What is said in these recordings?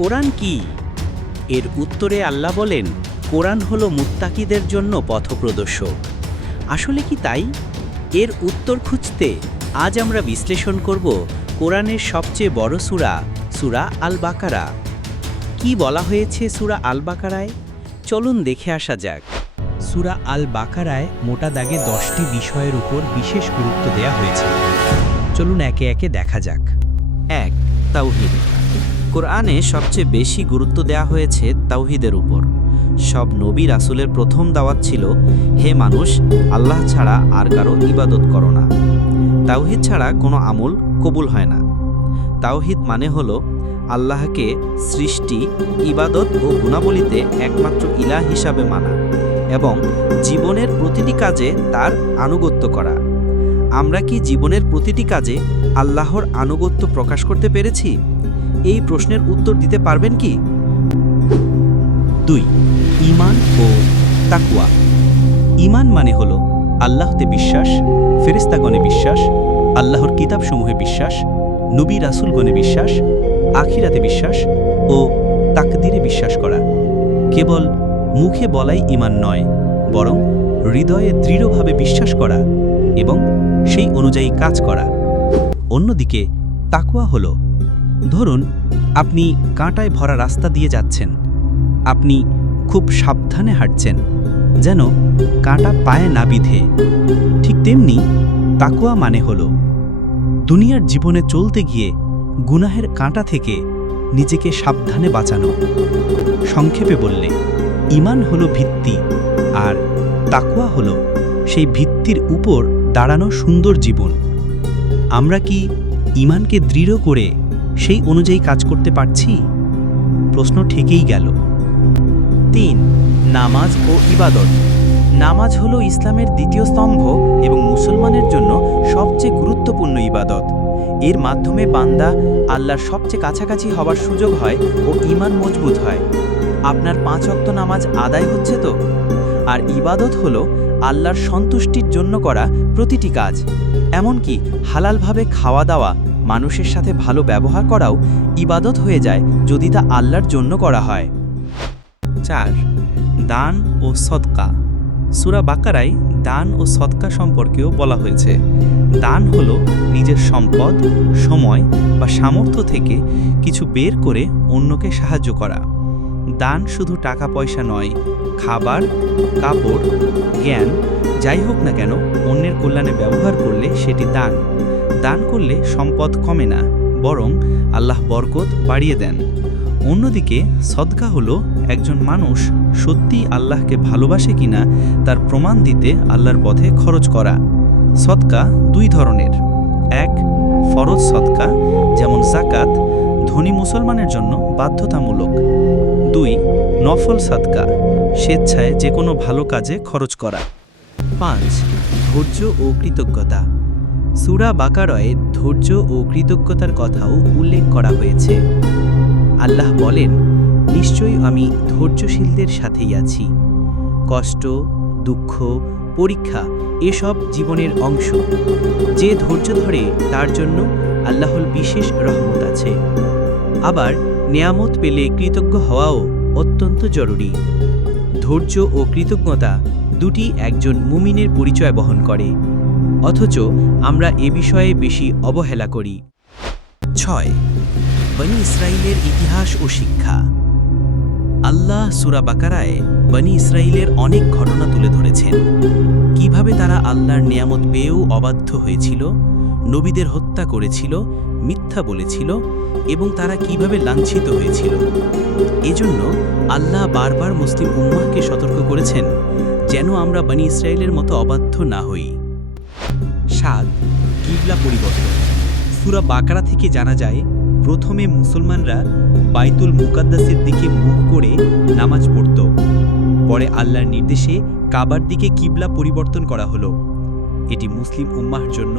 কোরআন কি? এর উত্তরে আল্লাহ বলেন, কোরআন হলো মুত্তাকিদের জন্য পথপ্রদর্শক। আসলে কি তাই? এর উত্তর খুঁজতে আজ আমরা বিশ্লেষণ করব কোরআনের সবচেয়ে বড় সূরা, সূরা আল বাকারা। কি বলা হয়েছে সূরা আল বাকারায়? চলুন দেখে আসা যাক। সূরা আল বাকারায় মোটা দাগে 10টি বিষয়ের উপর বিশেষ গুরুত্ব দেয়া হয়েছে। চলুন একে একে দেখা যাক। 1. তাওহীদ। কোরআনে সবচেয়ে বেশি গুরুত্ব দেয়া হয়েছে তাওহীদের উপর। সব নবী রাসূলের প্রথম দাওয়াত ছিল, হে মানুষ, আল্লাহ ছাড়া আর কারো ইবাদত করো না। তাওহীদ ছাড়া কোনো আমল কবুল হয় না। তাওহীদ মানে হলো আল্লাহকে সৃষ্টি, ইবাদত ও গুণাবলীতে একমাত্র ইলাহ হিসাবে মানা এবং জীবনের প্রতিটি কাজে তার আনুগত্য করা। আমরা কি জীবনের প্রতিটি কাজে আল্লাহর আনুগত্য প্রকাশ করতে পেরেছি? এই প্রশ্নের উত্তর দিতে পারবেন কি? 2. ঈমান ও তাকওয়া। ঈমান মানে হলো আল্লাহতে বিশ্বাস, ফেরেশতাগণে বিশ্বাস, আল্লাহর কিতাবসমূহে বিশ্বাস, নবী রাসূলগণে বিশ্বাস, আখিরাতে বিশ্বাস ও তাকদীরে বিশ্বাস করা। কেবল মুখে বলাই ঈমান নয়, বরং হৃদয়ে দৃঢ়ভাবে বিশ্বাস করা এবং সেই অনুযায়ী কাজ করা। অন্যদিকে তাকওয়া হলো, ধরুন আপনি কাঁটায় ভরা রাস্তা দিয়ে যাচ্ছেন। আপনি খুব সাবধানে হাঁটছেন, যেন কাঁটা পায়ে না বিঁধে। ঠিক তেমনি তাকওয়া মানে হলো দুনিয়ার জীবনে চলতে গিয়ে গুনাহের কাঁটা থেকে নিজেকে সাবধানে বাঁচানো। সংক্ষেপে বললে, ঈমান হলো ভিত্তি, আর তাকওয়া হলো সেই ভিত্তির উপর দাঁড়ানো সুন্দর জীবন। আমরা কি ঈমানকে দৃঢ় করে সেই অনুযায়ী কাজ করতে পারছি? প্রশ্ন থেকেই গেল। 3. নামাজ ও ইবাদত। নামাজ হলো ইসলামের দ্বিতীয় স্তম্ভ এবং মুসলমানের জন্য সবচেয়ে গুরুত্বপূর্ণ ইবাদত। এর মাধ্যমে বান্দা আল্লাহর সবচেয়ে কাছাকাছি হবার সুযোগ হয় ও ঈমান মজবুত হয়। আপনার 5 ওয়াক্ত নামাজ আদায় হচ্ছে তো? আর ইবাদত হলো আল্লাহর সন্তুষ্টির জন্য করা প্রতিটি কাজ। এমনকি হালালভাবে খাওয়া দাওয়া, মানুষের সাথে ভালো ব্যবহার করাও ইবাদত হয়ে যায় যদি তা আল্লাহর জন্য করা হয়। 4. দান ও সদকা। সূরা বাকারায় দান ও সদকা সম্পর্কেও বলা হয়েছে। দান হলো নিজের সম্পদ, সময় বা সামর্থ্য থেকে কিছু বের করে অন্যকে সাহায্য করা। দান শুধু টাকা পয়সা নয়, খাবার, কাপড়, জ্ঞান, যাই হোক না কেন অন্যের কল্যাণে ব্যবহার করলে সেটি দান। দান করলে সম্পদ কমে না, বরং আল্লাহ বরকত বাড়িয়ে দেন। অন্যদিকে সদকা হলো একজন মানুষ সত্যিই আল্লাহকে ভালোবাসে কিনা তার প্রমাণ দিতে আল্লাহর পথে খরচ করা। সদকা 2 ধরনের। 1. ফরজ সদকা, যেমন যাকাত, ধনী মুসলমানের জন্য বাধ্যতামূলক। 2. নফল সদকা, স্বেচ্ছায় যে কোনো ভালো কাজে খরচ করা। 5. ধৈর্য ও কৃতজ্ঞতা। সূরা বাকারায় ধৈর্য ও কৃতজ্ঞতার কথাও উল্লেখ করা হয়েছে। আল্লাহ বলেন, নিশ্চয়ই আমি ধৈর্যশীলদের সাথেই আছি। কষ্ট, দুঃখ, পরীক্ষা এসব জীবনের অংশ। যে ধৈর্য ধরে তার জন্য আল্লাহর বিশেষ রহমত আছে। আবার নেয়ামত পেলে কৃতজ্ঞ হওয়াও অত্যন্ত জরুরি। ধৈর্য ও কৃতজ্ঞতা দুটি একজন মুমিনের পরিচয় বহন করে, অথচ আমরা এ বিষয়ে বেশি অবহেলা করি। 6. বনি ইসরাইলের ইতিহাস ও শিক্ষা। আল্লাহ সূরা বাকারায় বনি ইসরাইলের অনেক ঘটনা তুলে ধরেছেন। কিভাবে তারা আল্লাহর নিয়ামত পেয়েও অবাধ্য হয়েছিল, নবীদের হত্যা করেছিল, মিথ্যা বলেছিল এবং তারা কিভাবে লাঞ্ছিত হয়েছিল। এজন্য আল্লাহ বারবার মুসলিম উম্মাহকে সতর্ক করেছেন যেন আমরা বনি ইসরাইলের মতো অবাধ্য না হই। 7. কিবলা পরিবর্তন। সূরা বাকারা থেকে জানা যায়, প্রথমে মুসলমানরা বাইতুল মুকাদ্দাসের দিকে মুখ করে নামাজ পড়ত। পরে আল্লাহর নির্দেশে কাবার দিকে কিবলা পরিবর্তন করা হলো। এটি মুসলিম উম্মাহর জন্য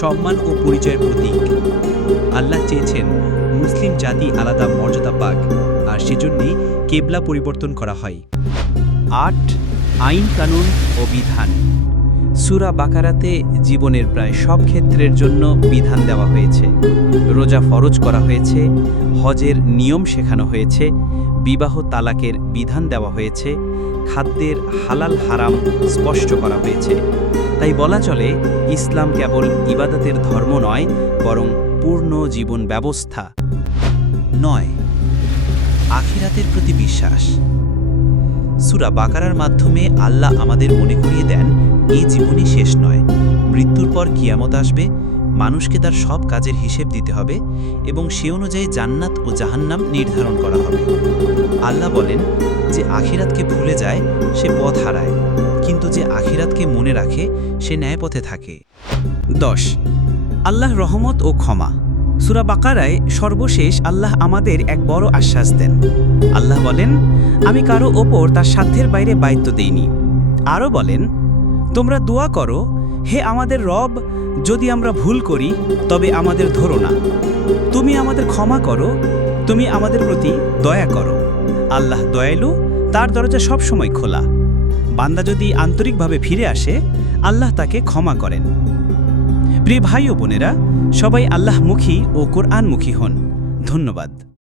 সম্মান ও পরিচয়ের প্রতীক। আল্লাহ চেয়েছেন মুসলিম জাতি আলাদা মর্যাদা পাক, আর সেজন্যই কিবলা পরিবর্তন করা হয়। 8. আইন কানুন ও বিধান। সূরা বাকারাতে জীবনের প্রায় সব ক্ষেত্রের জন্য বিধান দেওয়া হয়েছে। রোজা ফরজ করা হয়েছে, হজের নিয়ম শেখানো হয়েছে, বিবাহ তালাকের বিধান দেওয়া হয়েছে, খাদ্যের হালাল হারাম স্পষ্ট করা হয়েছে। তাই বলা চলে ইসলাম কেবল ইবাদতের ধর্ম নয়, বরং পূর্ণ জীবন ব্যবস্থা। 9. আখিরাতের প্রতি বিশ্বাস। সূরা বাকারার মাধ্যমে আল্লাহ আমাদের মনে করিয়ে দেন এই জীবনই শেষ নয়, মৃত্যুর পর কিয়ামত আসবে, মানুষকে তার সব কাজের হিসেব দিতে হবে এবং সে অনুযায়ী জান্নাত ও জাহান্নাম নির্ধারণ করা হবে। আল্লাহ বলেন, যে আখিরাতকে ভুলে যায় সে পথ হারায়, কিন্তু যে আখিরাতকে মনে রাখে সে ন্যায়পথে থাকে। 10. আল্লাহর রহমত ও ক্ষমা। সূরা বাকারায় সর্বশেষ আল্লাহ আমাদের এক বড় আশ্বাস দেন। আল্লাহ বলেন, আমি কারো ওপর তার সাধ্যের বাইরে দায়িত্ব দেইনি। আরও বলেন, তোমরা দোয়া করো, হে আমাদের রব, যদি আমরা ভুল করি তবে আমাদের ধরো না। তুমি আমাদের ক্ষমা করো, তুমি আমাদের প্রতি দয়া করো। আল্লাহ দয়ালু, তার দরজা সব সময় খোলা। বান্দা যদি আন্তরিকভাবে ফিরে আসে, আল্লাহ তাকে ক্ষমা করেন। প্রিয় ভাই ও বোনেরা, সবাই আল্লাহমুখী ও কোরআনমুখী হন। ধন্যবাদ।